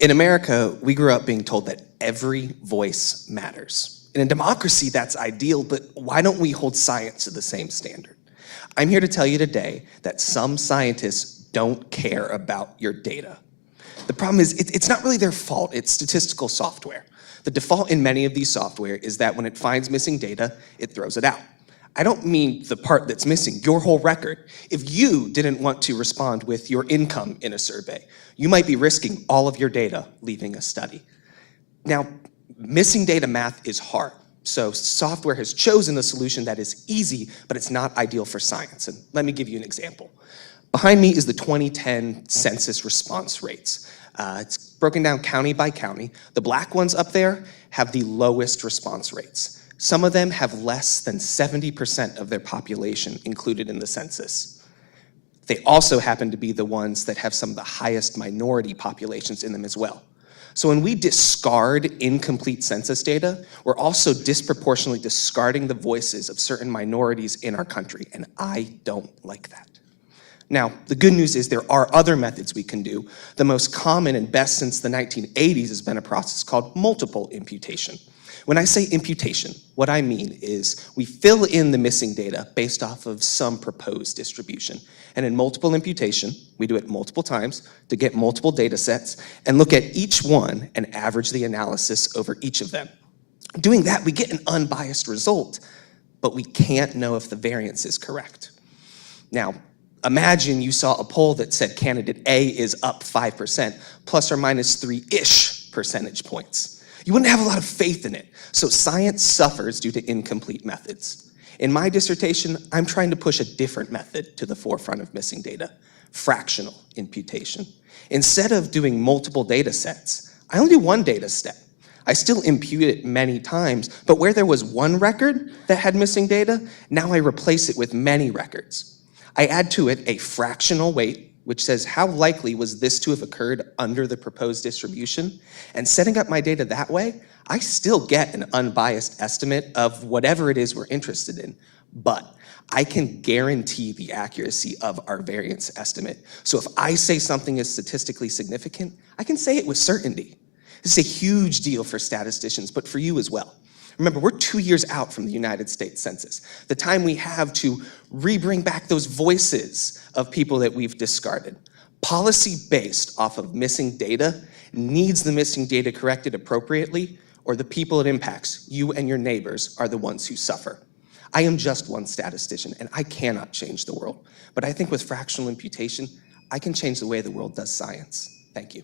In America, we grew up being told that every voice matters. In a democracy, that's ideal, but why don't we hold science to the same standard? I'm here to tell you today that some scientists don't care about your data. The problem is, it's not really their fault, it's statistical software. The default in many of these software is that when it finds missing data, it throws it out. I don't mean the part that's missing, your whole record. If you didn't want to respond with your income in a survey, you might be risking all of your data leaving a study. Now, missing data math is hard, so software has chosen a solution that is easy, but it's not ideal for science. And let me give you an example. Behind me is the 2010 census response rates. It's broken down county by county. The black ones up there have the lowest response rates. Some of them have less than 70% of their population included in the census. They also happen to be the ones that have some of the highest minority populations in them as well. So when we discard incomplete census data, we're also disproportionately discarding the voices of certain minorities in our country, and I don't like that. Now, the good news is there are other methods we can do. The most common and best since the 1980s has been a process called multiple imputation. When I say imputation, what I mean is we fill in the missing data based off of some proposed distribution. And in multiple imputation, we do it multiple times to get multiple data sets and look at each one and average the analysis over each of them. Doing that, we get an unbiased result, but we can't know if the variance is correct. Now, imagine you saw a poll that said candidate A is up 5%, plus or minus 3-ish percentage points. You wouldn't have a lot of faith in it. So science suffers due to incomplete methods. In my dissertation, I'm trying to push a different method to the forefront of missing data, fractional imputation. Instead of doing multiple data sets, I only do one data set. I still impute it many times, but where there was one record that had missing data, now I replace it with many records. I add to it a fractional weight, which says how likely was this to have occurred under the proposed distribution. And setting up my data that way, I still get an unbiased estimate of whatever it is we're interested in, but I can guarantee the accuracy of our variance estimate. So if I say something is statistically significant, I can say it with certainty. This is a huge deal for statisticians, but for you as well. Remember, we're 2 years out from the United States Census, the time we have to re-bring back those voices of people that we've discarded. Policy based off of missing data needs the missing data corrected appropriately, or the people it impacts, you and your neighbors, are the ones who suffer. I am just one statistician, and I cannot change the world. But I think with fractional imputation, I can change the way the world does science. Thank you.